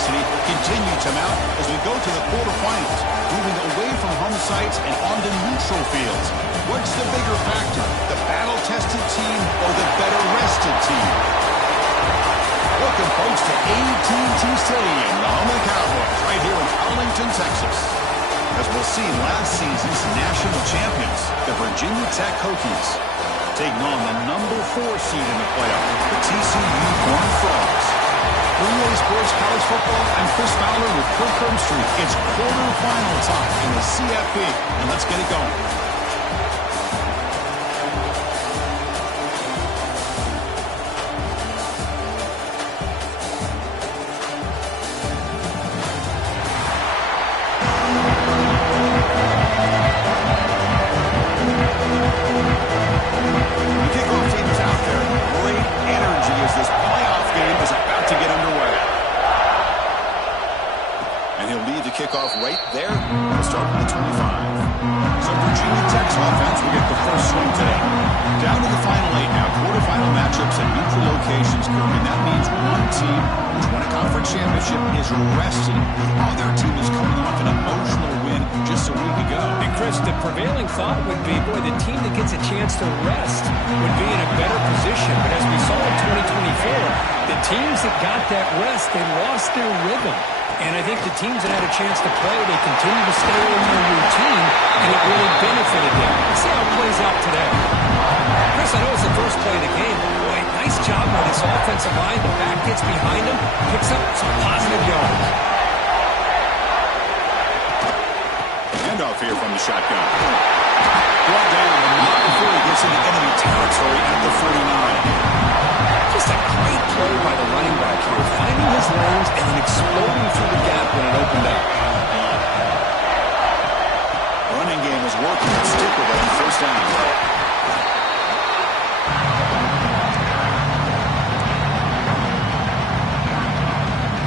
intensity continue to mount as we go to the quarterfinals, moving away from home sites and onto neutral fields. What's the bigger factor, the battle-tested team or the better-rested team? Welcome, folks, to AT&T Stadium, the home of the Cowboys, right here in Arlington, Texas. As we'll see, last season's national champions, the Virginia Tech Hokies, taking on the number 4 seed in the playoff, the TCU Horned Frogs. Relay Sports College Football, I'm Chris Fowler with Kirk Herbstreit. It's quarterfinal time in the CFP, and let's get it going. Kickoff right there. We'll start with the 25. So Virginia Tech's offense will get the first swing today. Down to the final 8 now. Quarterfinal matchups at neutral locations, Kirk, and that means one team which won a conference championship is resting. Other team is coming off an emotional win just a week ago. And Chris, the prevailing thought would be, boy, the team that gets a chance to rest would be in a better position. But as we saw in 2024, the teams that got that rest, they lost their rhythm. And I think the teams that had a chance to play, they continue to stay in their routine, and it really benefited them. Let's see how it plays out today. Chris, I know it's the first play of the game. Boy, nice job by this offensive line. The back gets behind him, picks up some positive yards. Handoff here from the shotgun. Brought down, and not before he gets into enemy territory at the 49. Just a great play by the running back here, finding his lanes and then exploding through the gap when it opened up. Running game is working. Stick with it on first down.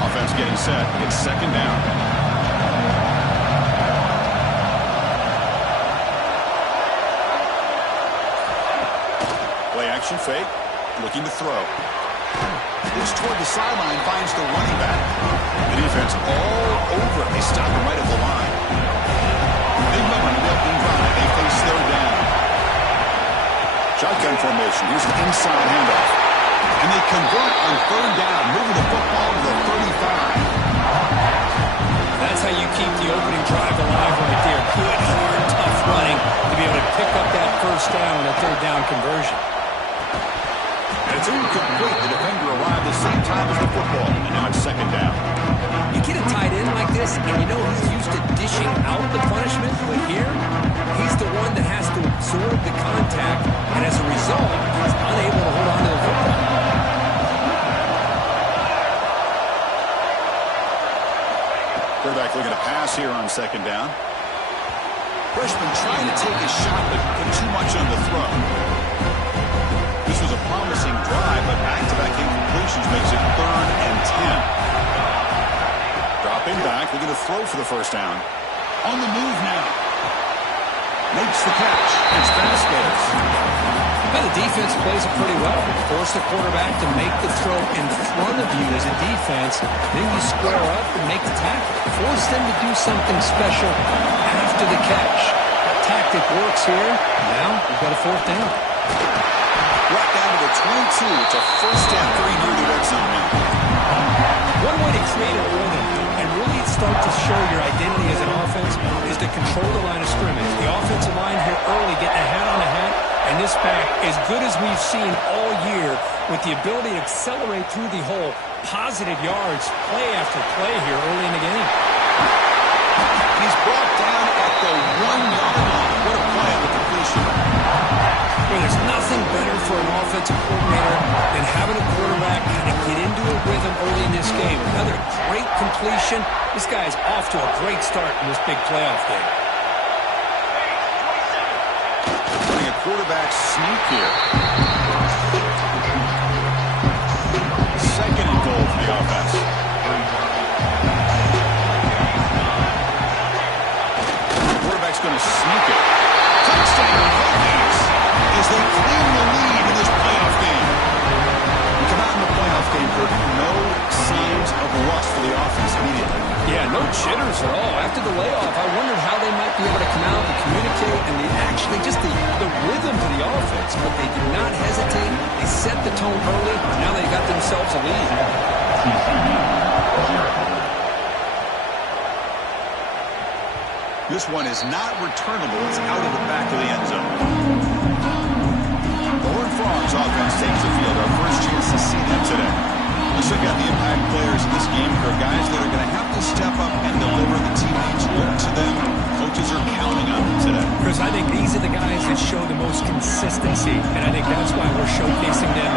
Offense getting set. It's second down. Play action fake. Looking to throw. This toward the sideline finds the running back. The defense all over it. They stop him right at the line. Big moment in the opening drive. They face third down. Shotgun formation. Here's an inside handoff. And they convert on third down, moving the football to the 35. That's how you keep the opening drive alive right there. Good, hard, tough running to be able to pick up that first down and a third down conversion. It's incomplete. The defender arrived the same time as the football, and now it's second down. You get a tight end like this, and you know he's used to dishing out the punishment, but here, he's the one that has to absorb the contact, and as a result, he's unable to hold on to the football. Quarterback looking to pass here on second down. Freshman trying to take a shot, but put too much on the throw. This was a promising drive, but back-to-back incompletions makes it 3rd and 10. Dropping back, looking to throw for the first down. On the move now. Makes the catch. It's Vasquez. Well, the defense plays it pretty well. Force the quarterback to make the throw in front of you as a defense. Then you square up and make the tackle. Force them to do something special after the catch. That tactic works here. Now we've got a 4th down. Right down to the 22. It's a first and 3 near the red zone now. One way to create a rhythm and really start to show your identity as an offense is to control the line of scrimmage. The offensive line here early getting a hat on a hat, and this back, as good as we've seen all year, with the ability to accelerate through the hole, positive yards, play after play here early in the game. He's brought down at the 1-yard line. What a play with completion. Well, there's nothing better for an offensive coordinator than having a quarterback kind of get into a rhythm early in this game. Another great completion. This guy's off to a great start in this big playoff game. Running a quarterback sneak here. 2nd and goal for the offense. Quarterback's going to sneak it. Touchdown, as they claim the lead in this playoff game. We come out in the playoff game, Kirk, no signs of loss for the offense immediately. Yeah, no jitters at all. After the layoff, I wondered how they might be able to come out and communicate and actually just the rhythm to the offense. But they did not hesitate. They set the tone early. Now they got themselves a lead. This one is not returnable. It's out of the back of the end zone. The Horned Frogs offense takes the field. Our first chance to see them today. Let's look at the impact players in this game. There are guys that are going to have to step up and deliver. The teammates look to them. Coaches are counting on them today. Chris, I think these are the guys that show the most consistency, and I think that's why we're showcasing them.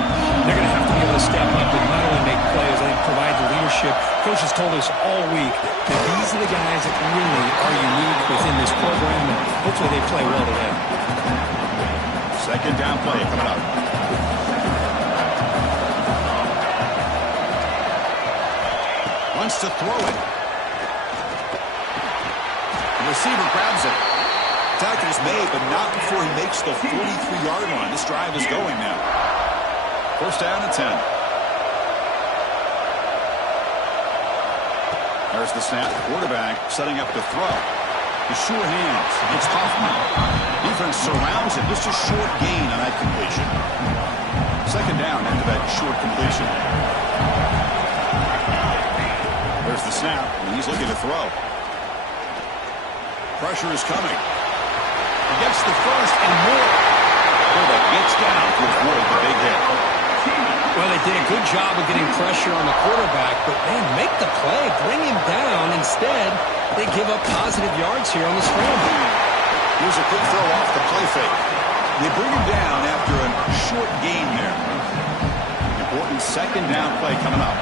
They're going to have to be able to step up and not only make plays, I think provide the leadership. Coaches told us all week that these are the guys that really are unique within this program, and hopefully they play well today. Second down play coming up. Wants to throw it. The receiver grabs it. Tacker's made, but not before he makes the 43-yard line. This drive is going now. First down and 10. There's the snap. Quarterback setting up to throw. The sure hands. It's Hoffman. Defense surrounds him. Just a short gain on that completion. Second down after that short completion. There's the snap, and he's looking to throw. Pressure is coming. He gets the first and more. Quarterback gets down to avoid the big hit. Well, they did a good job of getting pressure on the quarterback, but man, make the play, bring him down. Instead, they give up positive yards here on the scramble. Here's a quick throw off the play fake. They bring him down after a short gain there. Important second down play coming up.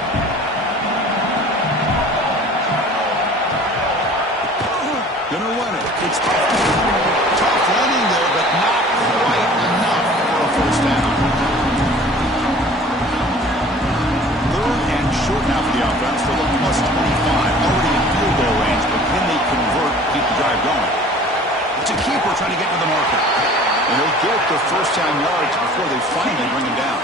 Gonna run it. It's tough running there, but not quite enough for a first down. Third and short now for the offense for the plus 25. Already in field goal range, but can they convert, keep the drive going? It's a keeper trying to get to the marker. And they'll get the first down yards before they finally bring him down.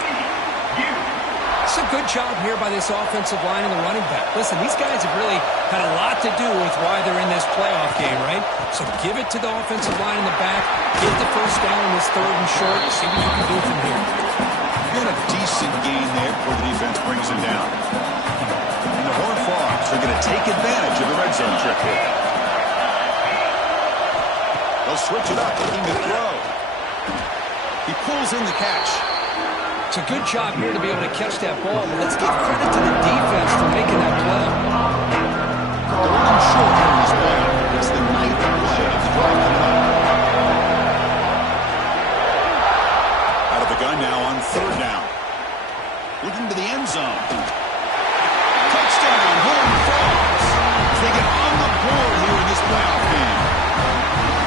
It's a good job here by this offensive line and the running back. Listen, these guys have really had a lot to do with why they're in this playoff game, right? So give it to the offensive line in the back. Get the first down in this third and short. See what you can do from here. Got a decent gain there before the defense brings him down. And the Horned Frogs are going to take advantage of the red zone trip here. They'll switch it up, looking to throw. He pulls in the catch. It's a good job here to be able to catch that ball. Let's give credit to the defense for making that play. Third and short here in this play. It's the ninth play of the drive coming up. Out of the gun now on third down. Looking to the end zone. Touchdown, Horned Frogs. They get on the board here in this playoff game.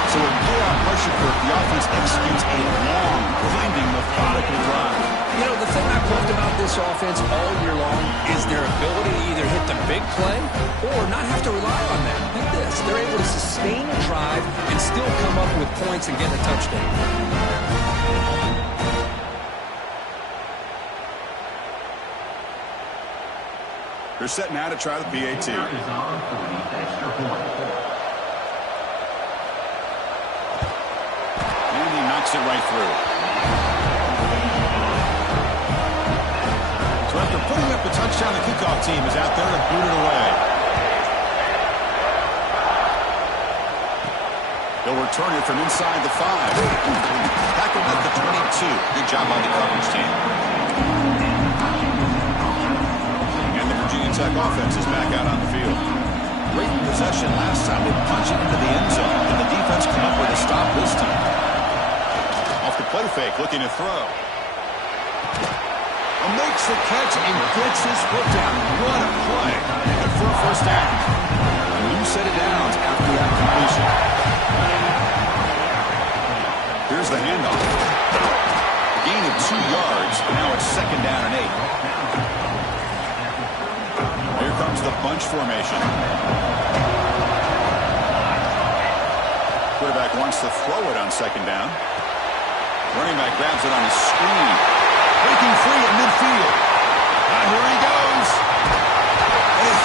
So a good pressure for the offense executes a long, grinding, methodical drive. You know, the thing I've loved about this offense all year long is their ability to either hit the big play or not have to rely on that. Look at this. They're able to sustain a drive and still come up with points and get a touchdown. They're set now to try the PAT. And he knocks it right through. So after putting up the touchdown, the kickoff team is out there to boot it away. They'll return it from inside the 5. Tackled at the 22. Good job on the coverage team. And the Virginia Tech offense is back out on the field. Great possession last time. They punch it into the end zone. And the defense come up with a stop this time. Off the play fake, looking to throw. Makes the catch and gets his foot down. What a play. And for a first down. A new set of downs after that completion. Here's the handoff. A gain of 2 yards. Now it's second down and 8. Here comes the bunch formation. Quarterback wants to throw it on second down. Running back grabs it on his screen. Breaking free at midfield. Here he goes. And a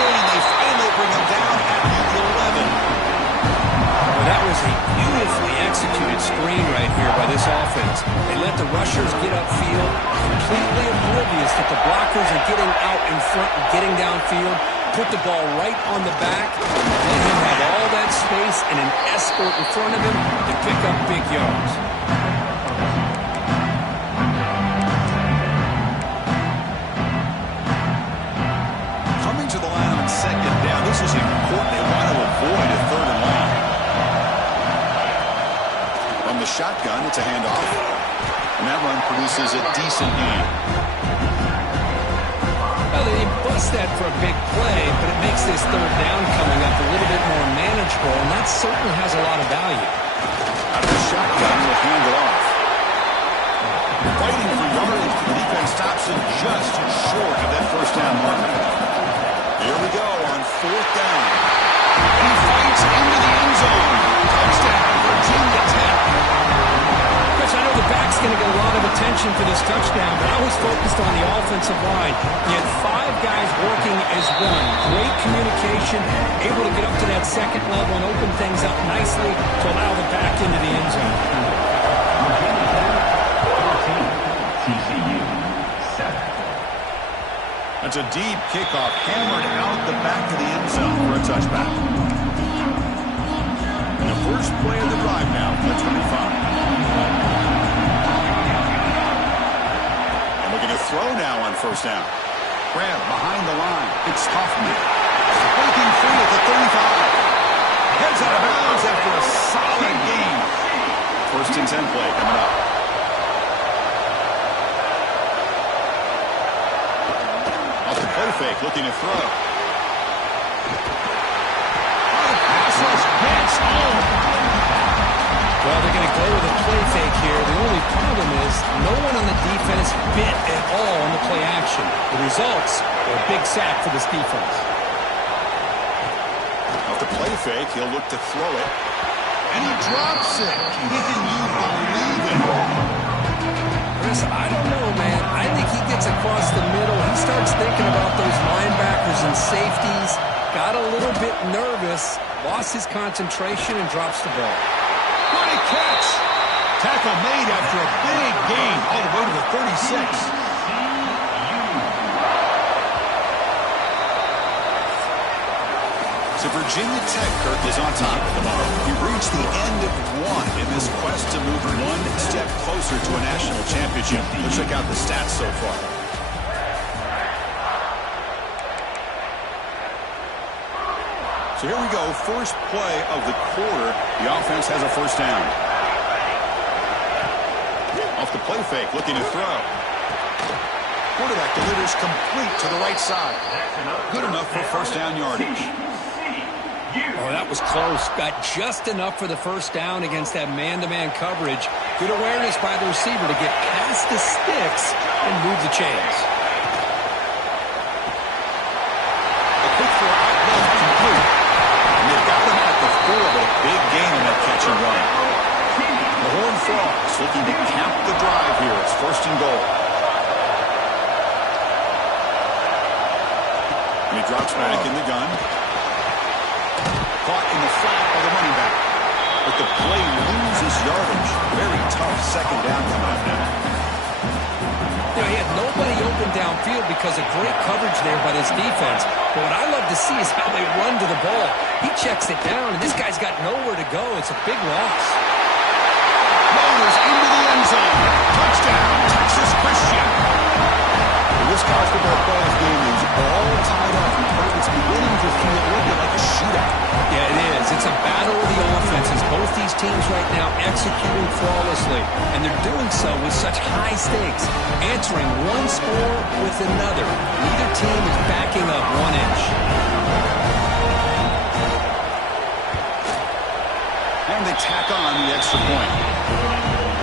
gain. They finally bring him down at the 11. Well, that was a beautifully executed screen right here by this offense. They let the rushers get upfield, completely oblivious that the blockers are getting out in front and getting downfield. Put the ball right on the back, let him have all that space and an escort in front of him to pick up big yards. Coming to the line on second down, this is important. They want to avoid a third and long. From the shotgun, it's a handoff. And that run produces a decent gain. Well, they didn't bust that for a big play, but it makes this third down coming up a little bit more manageable, and that certainly has a lot of value. Out of the shotgun, will hand it off. Fighting for yardage, the defense stops him just short of that first down marker. Here we go on fourth down. And he fights into the end zone. Touchdown, Virginia Tech. Chris, I know the back's going to get a lot of attention for this touchdown, but I was focused on the offensive line. You had 5 guys working as one. Great communication, able to get up to that second level and open things up nicely to allow the back into the end zone. TCU 7. That's a deep kickoff, hammered out the back of the end zone for a touchback. And the first play of the drive now, the 25. Looking to throw now on first down. Grab behind the line. It's Hoffman. Breaking free at the 35. Heads out of bounds after a solid gain. First and 10 play coming up. Off the play fake, looking to throw. Passes, gets home. Well, they're going to go with a play fake here. The only problem is no one on the defense bit at all on the play action. The results are a big sack for this defense. Off the play fake, he'll look to throw it. And he drops it. Can you believe it? Chris, I don't know, man. I think he gets across the middle. He starts thinking about those linebackers and safeties. Got a little bit nervous, lost his concentration, and drops the ball. Great catch. Tackle made after a big gain all the way to the 36. So Virginia Tech, Kirk, is on top at the moment. We've reached the end of one in this quest to move one step closer to a national championship. Let's check out the stats so far. So here we go, first play of the quarter. The offense has a first down. Off the play fake, looking to throw. Quarterback delivers complete to the right side. Good enough for first down yardage. Oh, that was close. Got just enough for the first down against that man-to-man coverage. Good awareness by the receiver to get past the sticks and move the chains. A quick throw out, complete. They've got him at the 4, but a big gain in that catch and run. The Horned Frogs looking to cap the drive here. It's first and goal. And he drops back in the gun. Caught in the flat by the running back. But the play loses yardage. Very tough second down coming up now. You know, he had nobody open downfield because of great coverage there by this defense. But what I love to see is how they run to the ball. He checks it down, and this guy's got nowhere to go. It's a big loss. Motors into the end zone. Touchdown, Texas Christian. This college football playoff game is all tied up. It's beginning to feel a little bit like a shootout. Yeah, it is. It's a battle of the offenses. Both these teams right now executing flawlessly, and they're doing so with such high stakes, answering one score with another. Neither team is backing up 1 inch. And they tack on the extra point.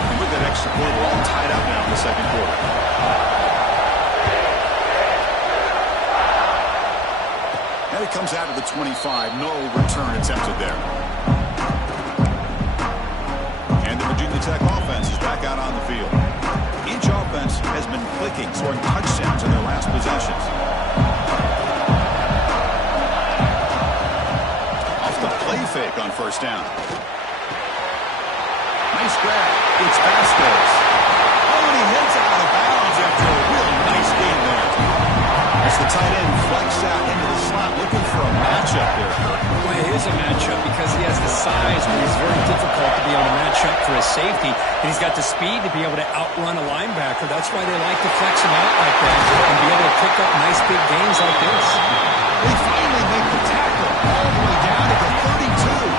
And with that extra point, we're all tied up now in the second quarter. And it comes out of the 25. No return attempted there. And the Virginia Tech offense is back out on the field. Each offense has been clicking, scoring touchdowns in their last possessions. first down. Nice grab. It's Vasquez. Oh, and he heads out of bounds after a really nice game there. As the tight end flex out into the slot, looking for a matchup there, Kirk. Well, it is a matchup because he has the size, but he's very difficult to be able to match up for his safety. And he's got the speed to be able to outrun a linebacker. That's why they like to flex him out like that and be able to pick up nice big gains like this. They finally make the tackle all the way down to the 32.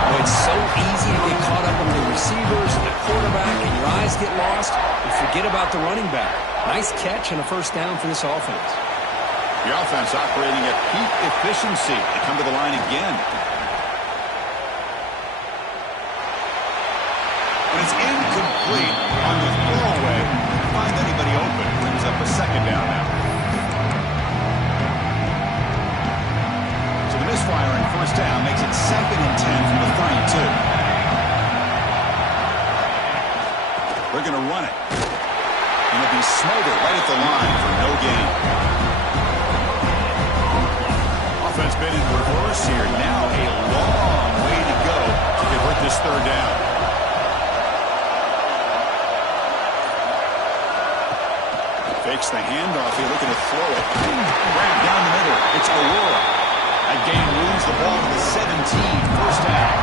Oh, it's so easy to get caught up with the receivers and the quarterback, and your eyes get lost. You forget about the running back. Nice catch and a first down for this offense. The offense operating at peak efficiency. They come to the line again. And it's incomplete on the throwaway. Find anybody open. Brings up a second down now. So the misfire in first down makes it 2nd and 10 from the 32. They're going to run it. And it'll be smothered right at the line for no gain. Offense been in reverse here. Now a long way to go to convert this third down. Fakes the handoff here, looking to throw it. Right down the middle. It's Aurora. That game moves the ball to the 17. First down.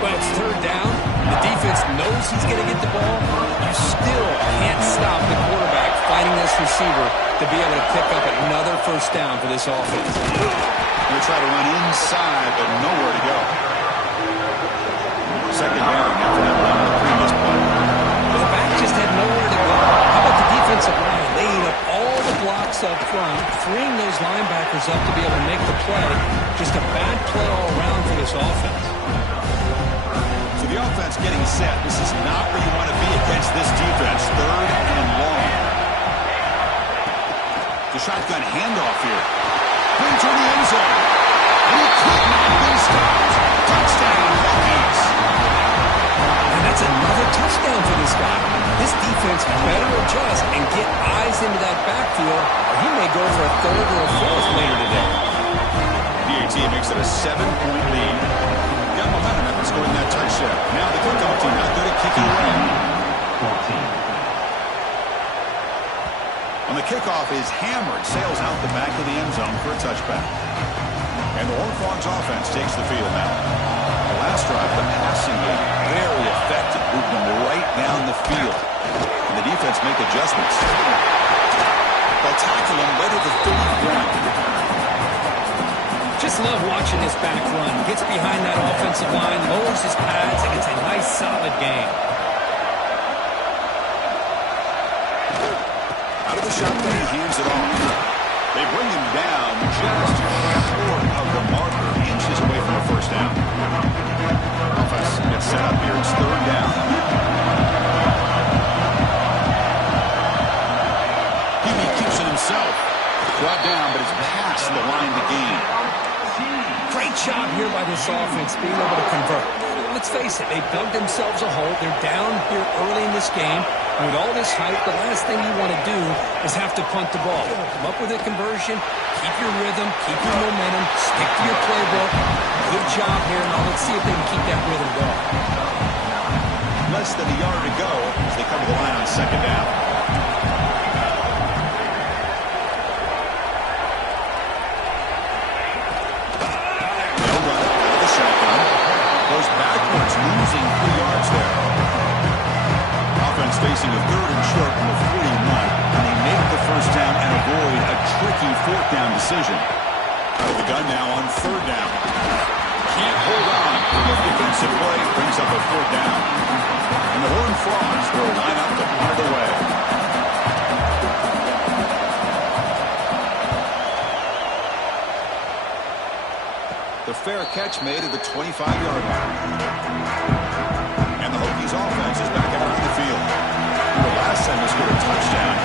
But it's third down. The defense knows he's going to get the ball. You still can't stop the quarterback fighting this receiver to be able to pick up another first down for this offense. They'll try to run inside, but nowhere to go. Second down after that run on the previous play. Well, the back just had nowhere to go. How about the defensive line? They ate up all the blocks up front, freeing those linebackers up to be able to make the play. Just a bad play all around for this offense. So the offense getting set. This is not where you want to be against this defense. Third and long. The shotgun handoff here. Brings her in the end zone. And he could not be stopped. Touchdown, Hokies. And that's another touchdown for this guy. This defense better adjust and get eyes into that backfield, or he may go for a third or a fourth later today. DAT makes it a 7-point lead. Got momentum after scoring that touchdown. Now the kickoff team not good at kicking away. 14. On the kickoff is hammered, sails out the back of the end zone for a touchback. And the Horned Frogs offense takes the field now. The last drive, the passing game, very effective, moving them right down the field. And the defense make adjustments. They'll tackle him right at the 30 ground. Just love watching this back run. Gets behind that offensive line, lowers his pads, and it's a nice, solid game. Out of the shotgun, he hands it off. They bring him down just short of the marker, inches away from a first down. Offense gets set up here. It's third down. He keeps it himself. Brought down, but it's past the line to gain. Great job here by this offense being able to convert. Let's face it, they've dug themselves a hole. They're down here early in this game. And with all this hype, the last thing you want to do is have to punt the ball. Come up with a conversion, keep your rhythm, keep your momentum, stick to your playbook. Good job here. Now let's see if they can keep that rhythm going. Less than a yard to go as they cover the line on second down. They'll run it out of the shotgun. Goes backwards, losing 3 yards there. Offense facing a third and short from the 41, and they make the first down and avoid a tricky fourth down decision. Out of the gun now on third down. Can't hold on. The defensive play brings up a fourth down. And the Horned Frogs will line up to punt it away. The fair catch made at the 25-yard line. And the Hokies offense is back out on the field. The last time they scored a touchdown,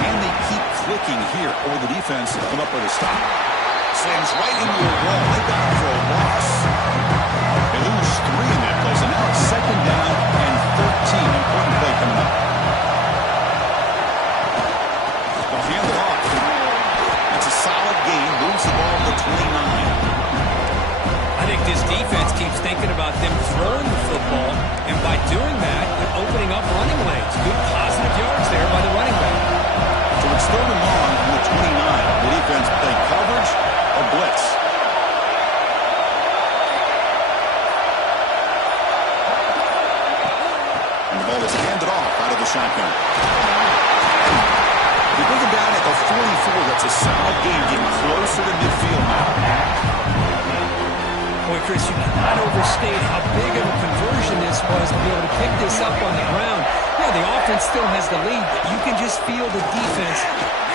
and they keep clicking here, or the defense come up with a stop. Slams right into a wall. They got him for a loss. They lose 3 in that place, and now it's second down and 13. Important play coming up. They'll hand it off. That's a solid gain. Moves the ball to 29. to hand it off out of the shotgun. They bring him down at the 44. That's a solid game, getting closer to midfield now. Boy, Chris, you cannot overstate how big of a conversion this was to be able to pick this up on the ground. Yeah, the offense still has the lead, but you can just feel the defense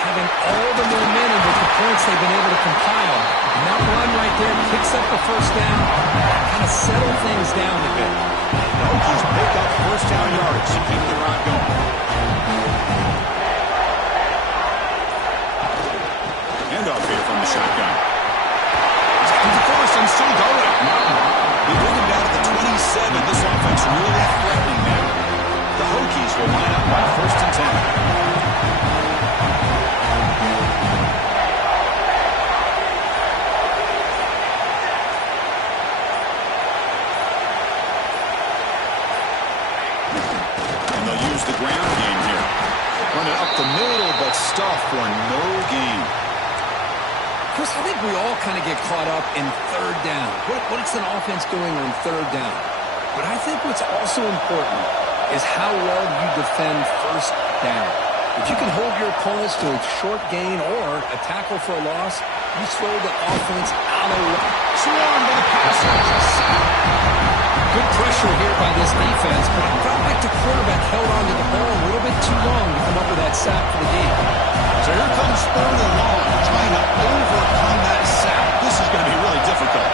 having all the momentum with the points they've been able to compile. And that run right there picks up the first down, kind of settle things down a bit. The Hokies pick up first down yardage to keep the route going. Handoff here from the shotgun. He's got the first and still going. They bring him down to the 27. This offense really threatening now. The Hokies will line up by first and 10. The ground game here. Running up the middle, but stuff for no gain. Chris, I think we all kind of get caught up in third down. What's an offense doing on third down? But I think what's also important is how well you defend first down. If you can hold your opponents to a short gain or a tackle for a loss, you throw the offense out of line. Swarmed by the pass rush. Good pressure here by this defense, but it felt like the quarterback held onto the ball a little bit too long to come up with that sack for the game. So here comes third and long, trying to overcome that sack. This is going to be really difficult.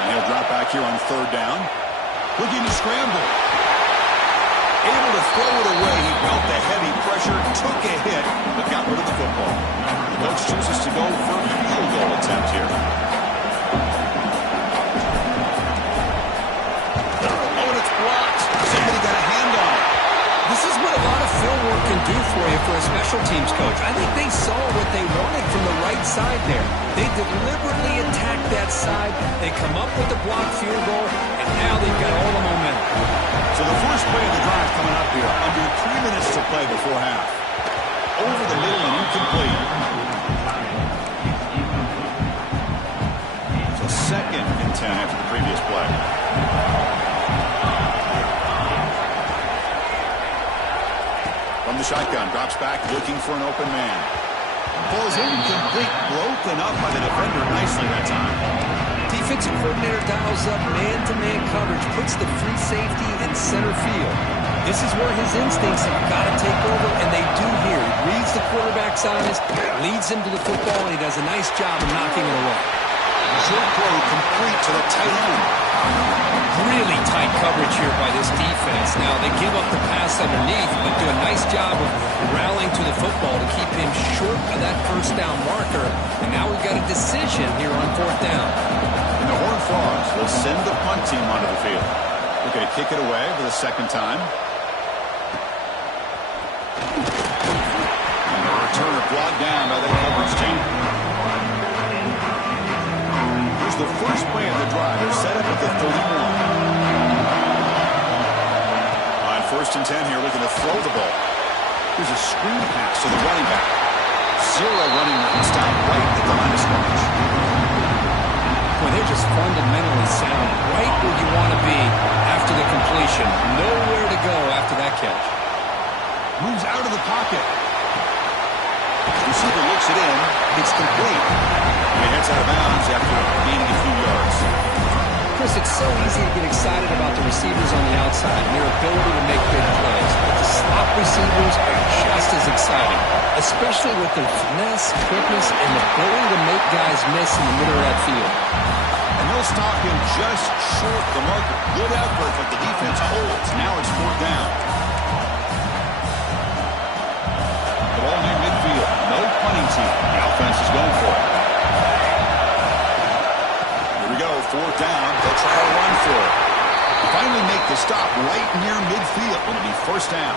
And he'll drop back here on third down. Looking to scramble. Able to throw it away. He felt the heavy pressure, took a hit, but got rid of the football. The coach chooses to go for a field goal attempt here. Oh, and it's blocked. Somebody got a hand on it. This is what a lot of field work can do for you for a special teams coach. I think they saw what they wanted from the right side there. They deliberately attacked that side. They come up with a blocked field goal, and now they've got all the momentum. So the first play of the drive coming up here. Under 3 minutes to play before half. Over the middle and incomplete. So second and 10 after the previous play. From the shotgun, drops back, looking for an open man. Falls incomplete, broken up by the defender nicely that time. Defensive coordinator dials up man-to-man coverage, puts the free safety in center field. This is where his instincts have got to take over, and they do here. He reads the quarterback's eyes, leads him to the football, and he does a nice job of knocking it away. Short throw complete to the tight end. Really tight coverage here by this defense. Now, they give up the pass underneath, but do a nice job of rallying to the football to keep him short of that first down marker. And now we've got a decision here on fourth down. And the Horned Frogs will send the punt team onto the field. They're going to kick it away for the second time. And the returner brought down by that coverage team. Here's the first play of the drive. They're set up at the 31. On first and 10 here, looking to throw the ball. Here's a screen pass to the running back. Zero running stop right at the line of scrimmage. Well, they're just fundamentally sound, right where you want to be after the completion. Nowhere to go after that catch. Moves out of the pocket. Receiver looks it in. It's complete. And he heads out of bounds after gaining a few yards. Chris, it's so easy to get excited about the receivers on the outside and their ability to make big plays. But the slot receivers are just as exciting, especially with their finesse, quickness, and the ability to make guys miss in the middle of that field. And they'll stop him just short of the marker. Good effort, but the defense holds. Now it's fourth down. The ball near midfield. No punting team. The offense is going for it. Here we go. Fourth down. They'll try a run for it. Finally make the stop right near midfield. It'll be first down.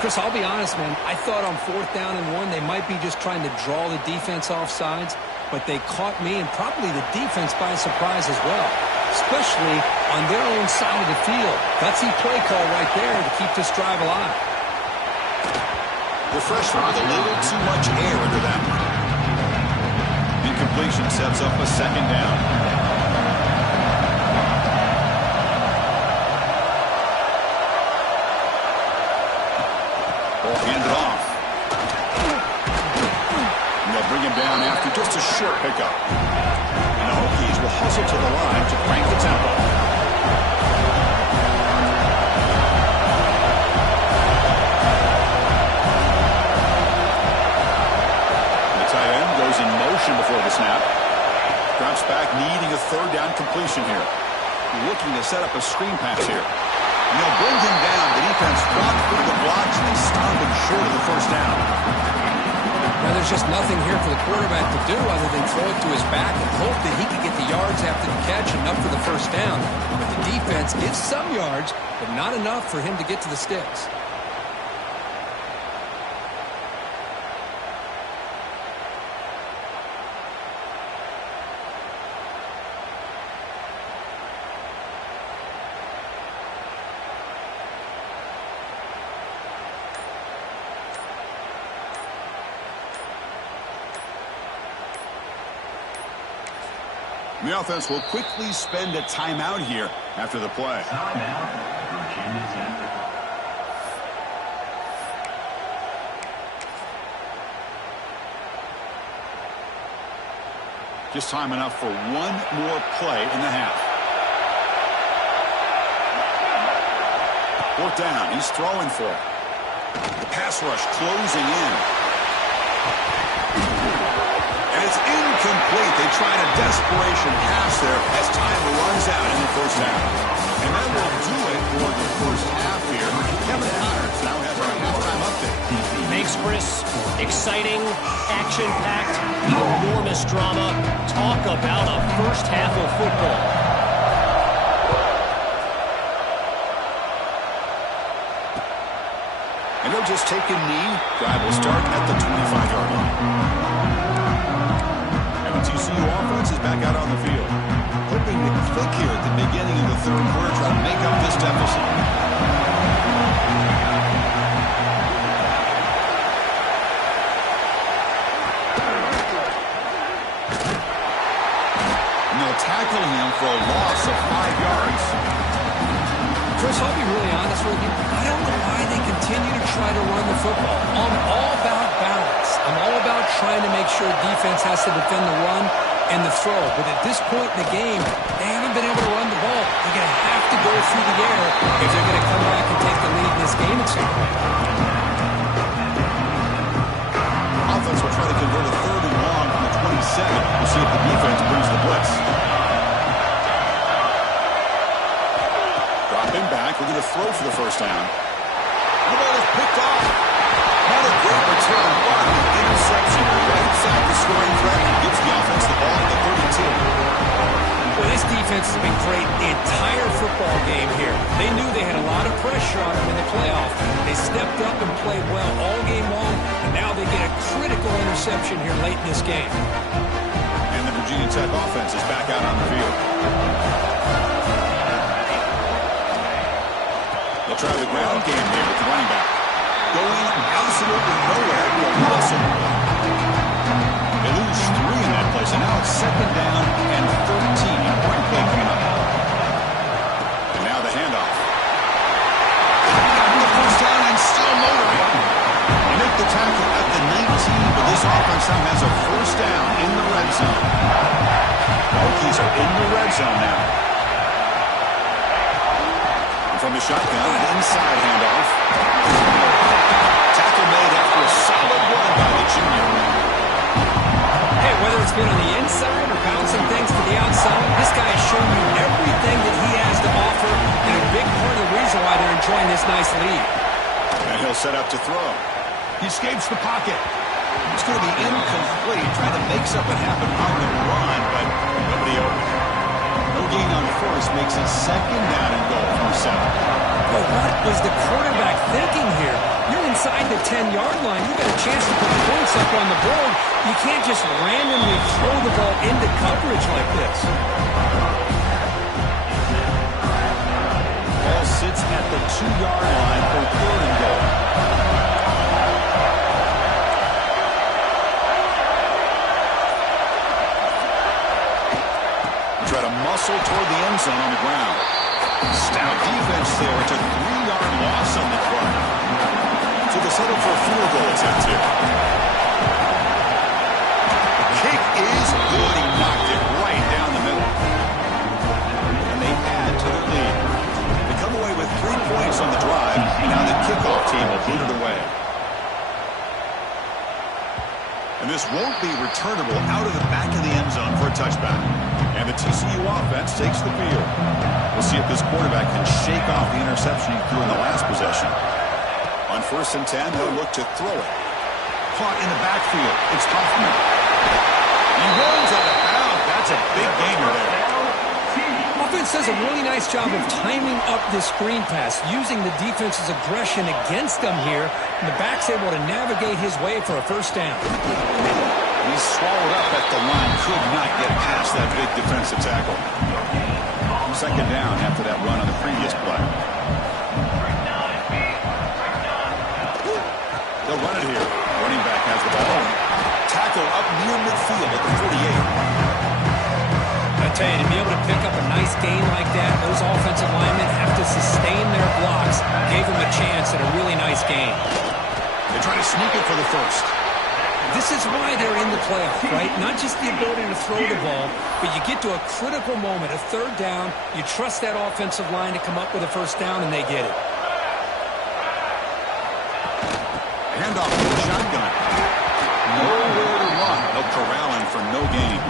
Chris, I'll be honest, man. I thought on fourth down and 1, they might be just trying to draw the defense off sides, but they caught me and probably the defense by surprise as well, especially on their own side of the field. Gutsy play call right there to keep this drive alive. The freshman with a little too much air under that one. completion sets up a second down. Hand it off. And they'll bring him down after just a short pickup. And the Hokies will hustle to the line to crank the tempo. The tight end goes in motion before the snap. Drops back, needing a third down completion here. Looking to set up a screen pass here. And they'll bring him down. The defense walked through the blocks, and they stopped him short of the first down. Now, there's just nothing here for the quarterback to do other than throw it to his back and hope that he can get the yards after the catch enough for the first down. But the defense gives some yards, but not enough for him to get to the sticks. The offense will quickly spend a timeout here after the play. Just time enough for one more play in the half. Fourth down. He's throwing for it. The pass rush closing in. And it's incomplete. They tried a desperation pass there as time runs out in the first half. And that will do it for the first half here. Kevin Connors now has our halftime update. Thanks, Chris. Exciting, action-packed, enormous drama. Talk about a first half of football. And he'll just take a knee. Drive will start at the 25-yard line. TCU offense is back out on the field. Hoping to click here at the beginning of the third quarter, try to make up this deficit. And they'll tackle him for a loss of 5 yards. Chris, I'll be really honest with you. I don't know why they continue to try to run the football. I'm all about balance. I'm all about trying to make sure defense has to defend the run and the throw. But at this point in the game, they haven't been able to run the ball. They're going to have to go through the air if they're going to come back and take the lead in this game at some point. Offense will try to convert a third and long from the 27. We'll see if the defense brings the blitz. Dropping back, we're going to throw for the first down. The ball is picked off. Not a great return, but an interception right side the scoring threat. Gives the offense the ball at the 32. Well, this defense has been great the entire football game here. They knew they had a lot of pressure on them in the playoff. They stepped up and played well all game long, and now they get a critical interception here late in this game. And the Virginia Tech offense is back out on the field. They'll try the ground game here with the running back. Going absolutely nowhere to a Wilson. They lose 3 in that place, and now it's second down and 13. Point play coming up. And now the handoff. The first down and still motoring. They make the tackle at the 19, but this offense now has a first down in the red zone. The Hokies are in the red zone now. From the shotgun, inside handoff. Tackle made after a solid run by the junior. Hey, whether it's been on the inside or bouncing things to the outside, this guy has shown you everything that he has to offer, and a big part of the reason why they're enjoying this nice lead. And he'll set up to throw. He escapes the pocket. It's going to be incomplete, trying to make something happen on the run, but nobody open. No gain on first makes it second down and goal from 7. But what was the quarterback thinking here? You're inside the 10-yard line. You got a chance to put points up on the board. You can't just randomly throw the ball into coverage like this. Ball sits at the 2-yard line for third and goal. try to muscle toward the end zone on the ground. Stout defense there. It's a 3-yard loss on the play. So they settle for a field goal attempt here. Kick is good. He knocked it right down the middle. And they add to their lead. They come away with 3 points on the drive, and now the kickoff team will boot it away. And this won't be returnable out of the back of the end zone for a touchback. And the TCU offense takes the field. We'll see if this quarterback can shake off the interception he threw in the last possession. On 1st and 10, they'll look to throw it. Caught in the backfield. It's Hoffman. He runs out of bounds. That's a big gainer there. Offense does a really nice job of timing up this screen pass, using the defense's aggression against them here. And the back's able to navigate his way for a first down. He's swallowed up at the line. Could not get past that big defensive tackle. 2nd down after that run on the previous play. They'll run it here. Running back has the ball. Tackle up near midfield at the 48. I tell you, to be able to pick up a nice gain like that, those offensive linemen have to sustain their blocks. Gave them a chance at a really nice gain. They try to sneak it for the first. This is why they're in the playoff, right? Not just the ability to throw the ball, but you get to a critical moment, a 3rd down. You trust that offensive line to come up with a first down, and they get it. Handoff to the shotgun. Nowhere to run. They'll corral him for no gain.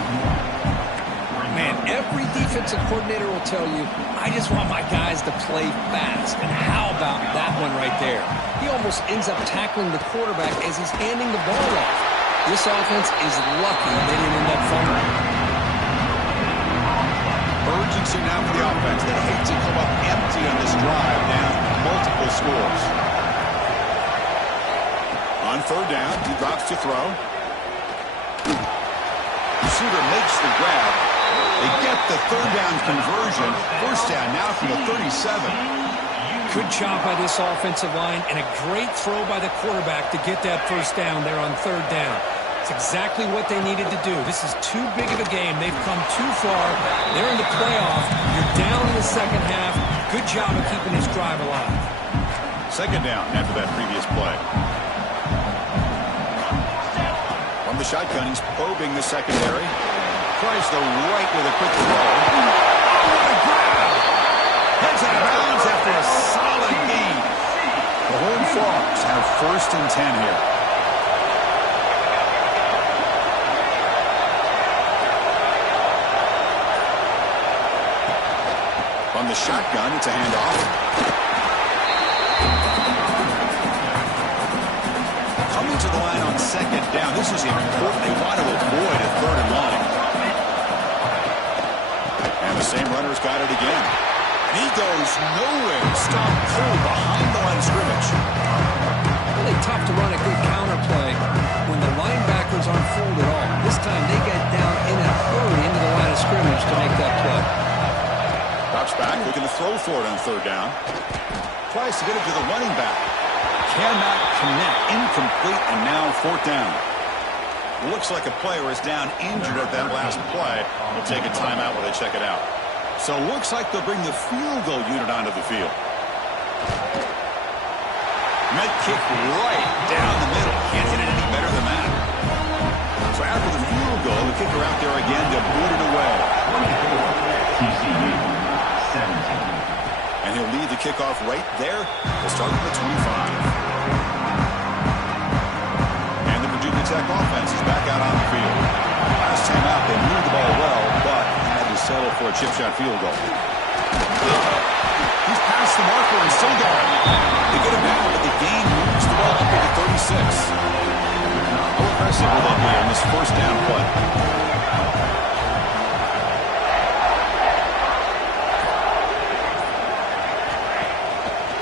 Man, every defensive coordinator will tell you, I just want my guys to play fast. And how about that one right there? He almost ends up tackling the quarterback as he's handing the ball off. This offense is lucky they didn't end up fumbling. Urgency now for the offense. They hate to come up empty on this drive, down multiple scores. On 3rd down, he drops to throw. Receiver makes the grab. They get the 3rd down conversion. First down now from the 37. Good job by this offensive line and a great throw by the quarterback to get that first down there on 3rd down. It's exactly what they needed to do. This is too big of a game. They've come too far. They're in the playoff. You're down in the 2nd half. Good job of keeping this drive alive. 2nd down after that previous play. From the shotgun, he's probing the secondary. Tries the right with a quick throw. Oh, what a grab! Heads out of bounds after a solid gain. The Horned Frogs have 1st and 10 here. From the shotgun, it's a handoff. Coming to the line on 2nd down. This is important. They want to avoid a 3rd and long. And the same runner's got it again. And he goes nowhere. Stopped cold behind the line of scrimmage. Really tough to run a good counter play when the linebackers aren't fooled at all. This time they get down in a hurry into the line of scrimmage to make that play. Drops back, looking to throw for it on 3rd down. Tries to get it to the running back. Cannot connect. Incomplete, and now 4th down. Looks like a player is down injured at that last play. We'll take a timeout while they check it out. So looks like they'll bring the field goal unit onto the field. Net kick right down the middle. Can't hit it any better than that. So after the field goal, the kicker out there again to boot it away. TCU 17. And he'll lead the kickoff right there. We'll start at the 25. Tech offense is back out on the field. Last time out, they moved the ball well, but had to settle for a chip shot field goal. He's past the marker and still going. They get him down, but the gain moves the ball up to the 36. How impressive will that be on this 1st down play?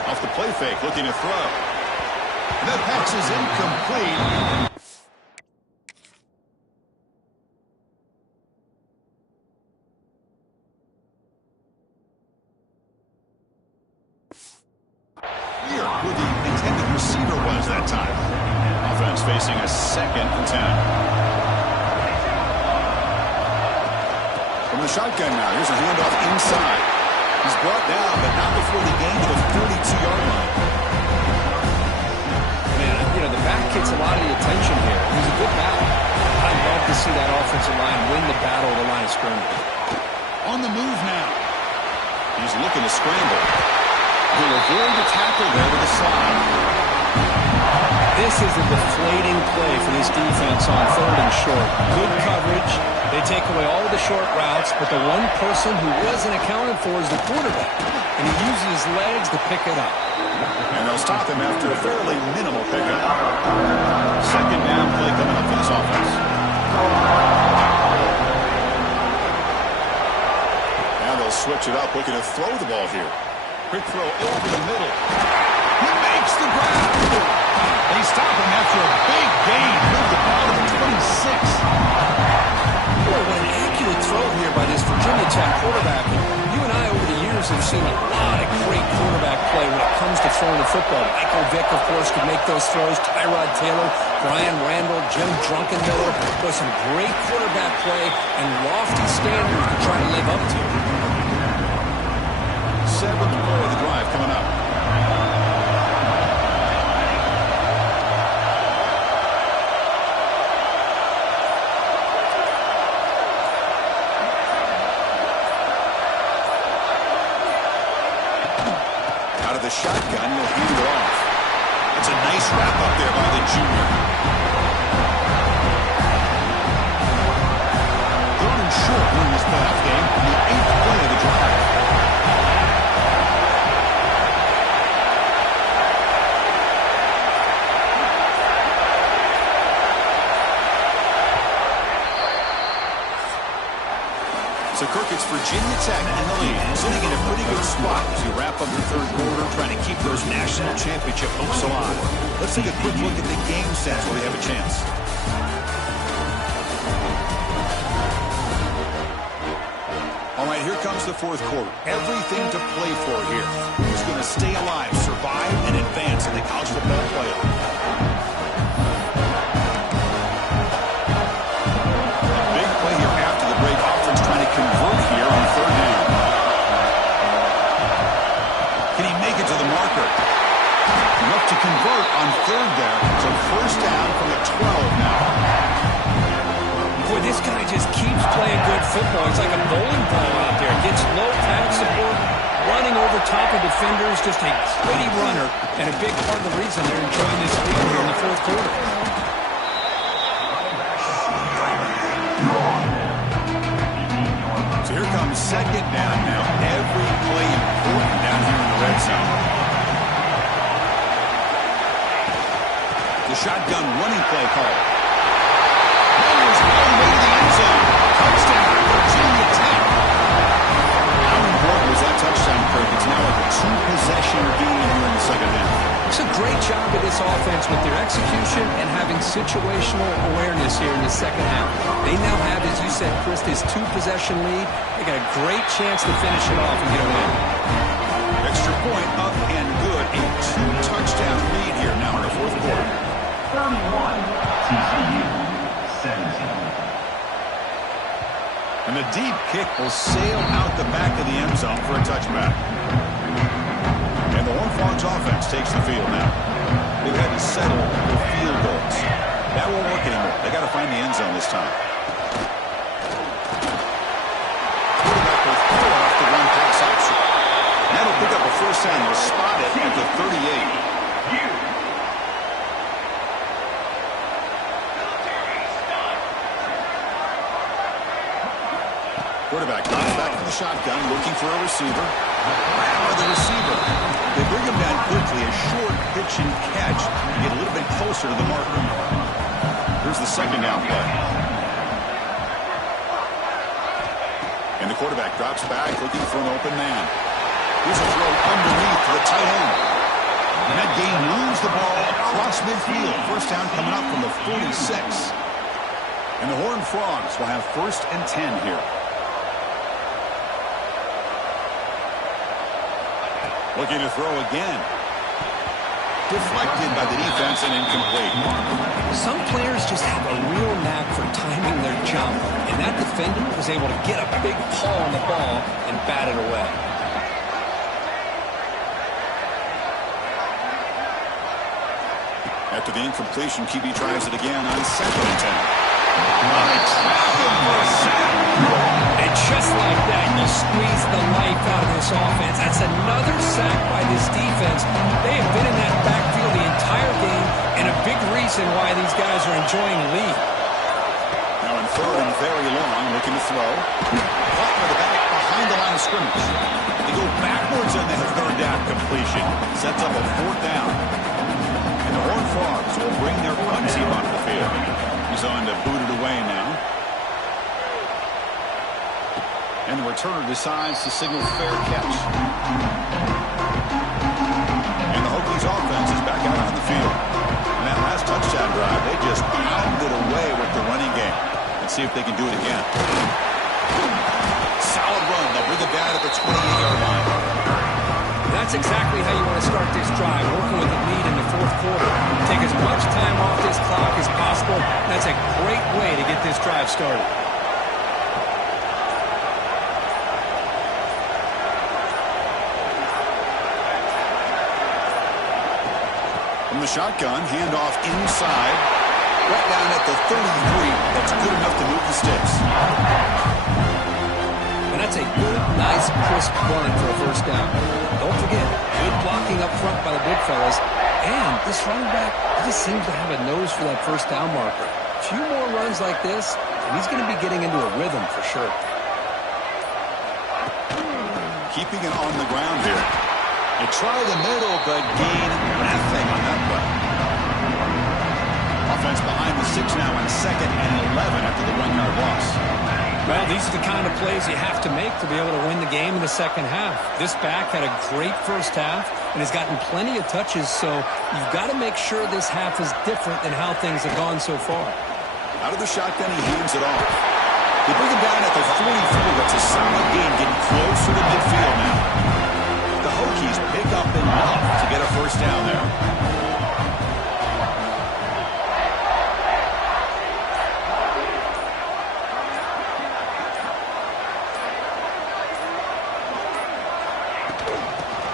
Off the play fake, looking to throw. That pass is incomplete. Who the intended receiver was that time. Offense facing a 2nd and 10. From the shotgun now. Here's a handoff inside. He's brought down, but not before the gain to the 42-yard line. Man, the back gets a lot of the attention here. It was a good battle. I love to see that offensive line win the battle of the line of scrimmage. On the move now. He's looking to scramble. He'll avoid the tackle there with a slide. This is a deflating play for this defense on 3rd and short. Good coverage. They take away all of the short routes, but the one person who wasn't accounted for is the quarterback. And he uses his legs to pick it up. And they'll stop him after a fairly minimal pickup. 2nd down play coming up for this offense. Now they'll switch it up, looking to throw the ball here. Quick throw over the middle. He makes the grab. They stop him after a big gain. Move the ball to the 26. Boy, what an accurate throw here by this Virginia Tech quarterback. You and I, over the years, have seen a lot of great quarterback play when it comes to throwing the football. Michael Vick, of course, could make those throws. Tyrod Taylor, Brian Randall, Jim Druckenmiller. Boy, some great quarterback play and lofty standards to try to live up to. 7th play of the drive coming up. Out of the shotgun, he'll hand it off. It's a nice wrap up there by the junior. 3rd and short in this playoff game. The 8th play of the drive. So Kirk, it's Virginia Tech in the lead, sitting in a pretty good spot as we wrap up the 3rd quarter, trying to keep those national championship hopes alive. Let's take a quick look at the game stats where they have a chance. All right, here comes the 4th quarter. Everything to play for here. Who's going to stay alive, survive, and advance in the college football playoff? Convert here on 3rd down. Can he make it to the marker? Enough to convert on 3rd there. So 1st down from the 12 now. Boy, this guy just keeps playing good football. It's like a bowling ball out there. Gets low pad support, running over top of defenders. Just a gritty runner, and a big part of the reason they're enjoying this lead here in the 4th quarter. Here comes 2nd down now. Every play important down here in the red zone. The shotgun running play call. Runners all the way to the end zone. Touchdown, Virginia Tech. How important was that touchdown, Kirk? It's now like a 2-possession game here in the 2nd half. It's a great job of this offense with their execution and having situational awareness here in the 2nd half. They now have, as you said, Chris, this 2-possession lead. They got a great chance to finish it off and get a win. Extra point up and good. A 2-touchdown lead here now in the 4th quarter. 31, TCU, 17. And the deep kick will sail out the back of the end zone for a touchback. And the Horned Frogs offense takes the field now. They've had to settle with field goals. That won't work anymore. They got to find the end zone this time. Quarterback will throw off the one pass option. And that'll pick up a 1st down. They'll spot it at the 38. Quarterback drops back from the shotgun, looking for a receiver. Wow, the receiver. They bring him down quickly, a short pitch and catch to get a little bit closer to the marker. Here's the 2nd down play. And the quarterback drops back, looking for an open man. Here's a throw underneath to the tight end. And that game moves the ball across midfield. 1st down coming up from the 46. And the Horned Frogs will have 1st and 10 here. Looking to throw again. Deflected by the defense and incomplete. Some players just have a real knack for timing their jump, and that defender was able to get a big paw on the ball and bat it away. After the incompletion, QB tries it again on 2nd and 10. They trap him for a sack. And just like that, you squeeze the life out of this offense. That's another sack by this defense. They have been in that backfield the entire game, and a big reason why these guys are enjoying the lead. Now in 3rd and very long, looking to throw. Caught by the back behind the line of scrimmage. They go backwards on that 3rd down completion. Sets up a 4th down. And the Horned Frogs will bring their punt team onto the field. He's on to boot it away now. And the returner decides to signal fair catch. And the Hokies offense is back out on the field. And that last touchdown drive, they just pounded away with the running game. Let's see if they can do it again. Solid run. They'll bring it down at the 28-yard line. That's exactly how you want to start this drive, working with the lead in the 4th quarter. Take as much time off this clock as possible. That's a great way to get this drive started. From the shotgun, handoff inside. Right down at the 33. That's good enough to move the sticks. And that's a good, nice, crisp run for a 1st down. Don't forget, good blocking up front by the big fellas. And this running back just seems to have a nose for that 1st down marker. A few more runs like this, and he's going to be getting into a rhythm for sure. Keeping it on the ground here. They try the middle, but gain nothing on that play. Offense behind the 6 now on 2nd and 11 after the 1-yard loss. Well, these are the kind of plays you have to make to be able to win the game in the 2nd half. This back had a great 1st half and has gotten plenty of touches, so you've got to make sure this half is different than how things have gone so far. Out of the shotgun, he hands it off. They bring him down at the 44. That's a solid gain, getting closer to midfield now. The Hokies pick up enough to get a 1st down there.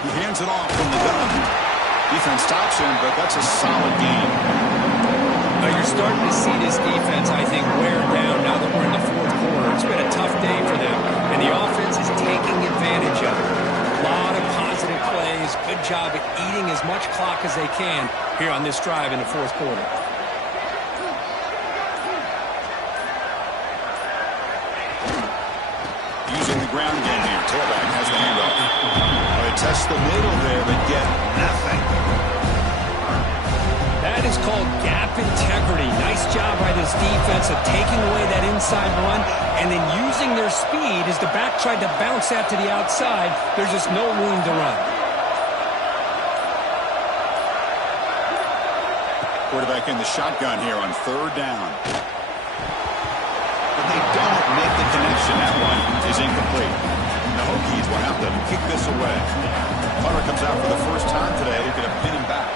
He hands it off from the gun. Defense stops him, but that's a solid gain. Now you're starting to see this defense, I think, wear down now that we're in the 4th quarter. It's been a tough day for them, and the offense is taking advantage of it. A lot of positive plays. Good job at eating as much clock as they can here on this drive in the 4th quarter. Using the ground game here. Tailback has the handoff. They test the middle there, but get nothing. That is called gap integrity. Nice job by this defense of taking away that inside run and then using their speed as the back tried to bounce that to the outside. There's just no room to run. Quarterback in the shotgun here on 3rd down. But they don't make the connection. That one is incomplete. The Hokies will have to kick this away. Hunter comes out for the 1st time today, looking to pin him back.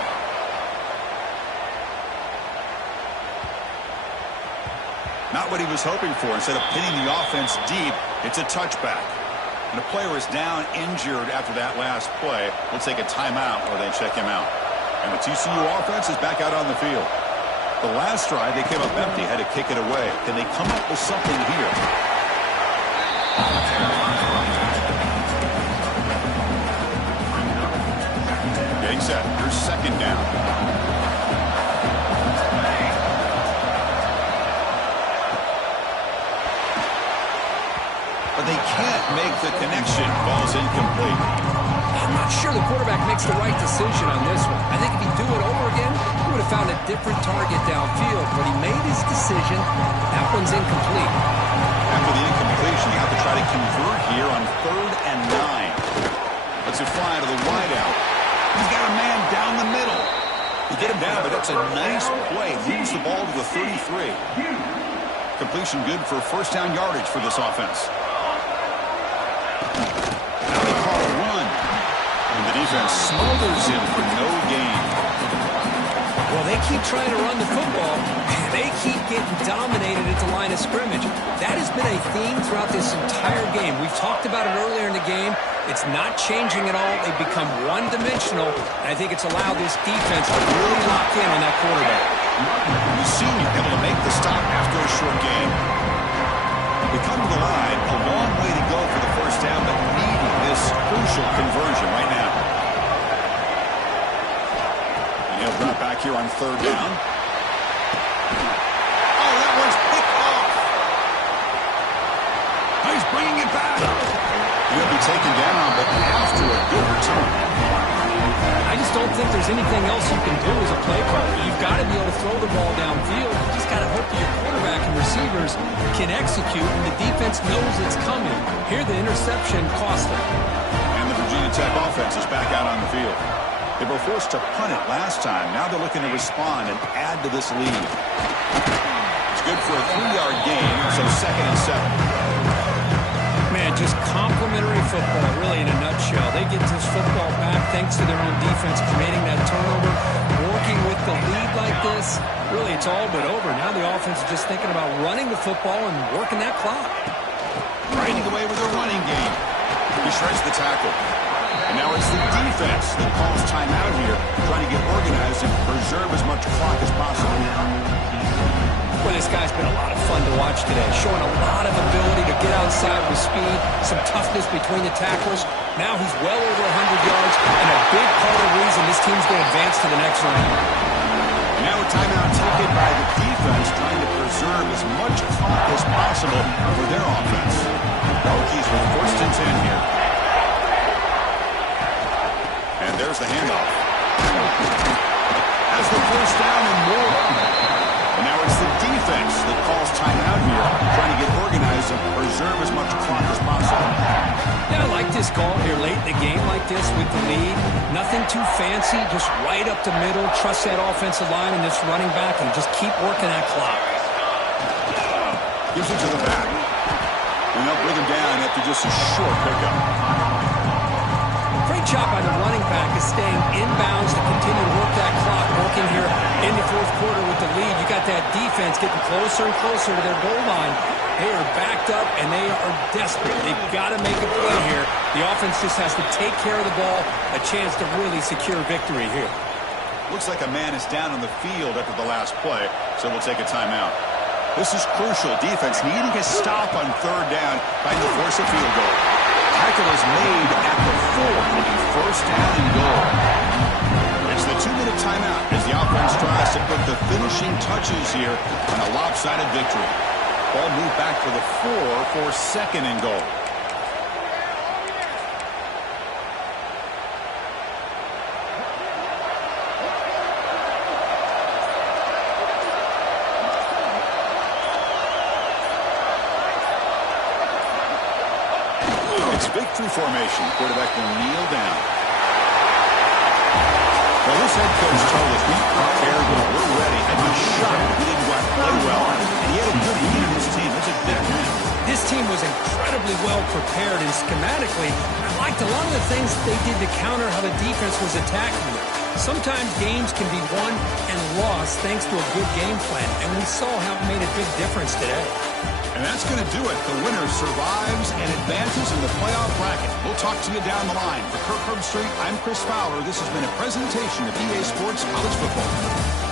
Not what he was hoping for. Instead of pinning the offense deep, it's a touchback. And the player is down injured after that last play. We'll take a timeout or they check him out. And the TCU offense is back out on the field. The last drive, they came up empty, had to kick it away. Can they come up with something here? Getting set. Here's 2nd down. But they can't make the connection. Ball's incomplete. I'm not sure the quarterback makes the right decision on this one. I think if he'd do it over again, he would have found a different target downfield. But he made his decision. That one's incomplete. After the incompletion, you have to try to convert here on 3rd and 9. Let's it fly to the wideout. He's got a man down the middle. You get him down, but that's a nice play. Moves the ball to the 33. Completion good for 1st down yardage for this offense. Now they call a run. And the defense smothers him for no gain. they keep trying to run the football. They keep getting dominated at the line of scrimmage. That has been a theme throughout this entire game. We've talked about it earlier in the game. It's not changing at all. They've become one-dimensional, and I think it's allowed this defense to really lock in on that quarterback. The senior able to make the stop after a short game. We come to the line, a long way to go for the first down, but needing this crucial conversion right now. And he'll drop back here on third down. Oh, that one's picked off. Oh, he's bringing it back. He'll be taken down, but after a good return. I just don't think there's anything else you can do as a play caller. You've got to be able to throw the ball downfield. You just got to hope that your quarterback and receivers can execute, and the defense knows it's coming. Here, the interception cost them. And the Virginia Tech offense is back out on the field. They were forced to punt it last time. Now they're looking to respond and add to this lead. It's good for a 3-yard gain, so 2nd and 7. Man, just complimentary football, really, in a nutshell. They get this football back thanks to their own defense, creating that turnover, working with the lead like this. Really, it's all but over. Now the offense is just thinking about running the football and working that clock. Riding away with a running game. He shreds the tackle. And now it's the defense that calls timeout here, trying to get organized and preserve as much clock as possible. Boy, this guy's been a lot of fun to watch today, showing a lot of ability to get outside with speed, some toughness between the tackles. Now he's well over 100 yards, and a big part of the reason this team's going to advance to the next round. And now a timeout taken by the defense, trying to preserve as much clock as possible for their offense. Hokies with 1st and 10 here. And there's the handoff. Has the first down and more. And now it's the defense that calls timeout here, trying to get organized and preserve as much clock as possible. Yeah, I like this call here late in the game like this with the lead. Nothing too fancy, just right up the middle. Trust that offensive line and this running back and just keep working that clock. Gives it to the back. And they'll bring him down after just a short pickup. Great job by the running back is staying inbounds to continue to work that clock, working here in the 4th quarter with the lead. You got that defense getting closer and closer to their goal line. They are backed up, and they are desperate. They've got to make a play here. The offense just has to take care of the ball, a chance to really secure victory here. Looks like a man is down on the field after the last play, so we'll take a timeout. This is crucial. Defense needing a stop on 3rd down, trying to force a field goal. Tackle is made at the 4, will be 1st down and goal. It's the 2-minute timeout as the offense tries to put the finishing touches here on a lopsided victory. Ball moved back to the 4 for 2nd and goal. It's victory formation. Quarterback will kneel down. Well, this head coach told us we prepared well. We're ready. I'd be shocked if we didn't go out and play well. And he had a good lead in his team. That's a big win. This team was incredibly well prepared, and schematically, I liked a lot of the things they did to counter how the defense was attacking them. Sometimes games can be won and lost thanks to a good game plan, and we saw how it made a big difference today. And that's going to do it. The winner survives and advances in the playoff bracket. We'll talk to you down the line. For Kirk Herbstreit, I'm Chris Fowler. This has been a presentation of EA Sports College Football.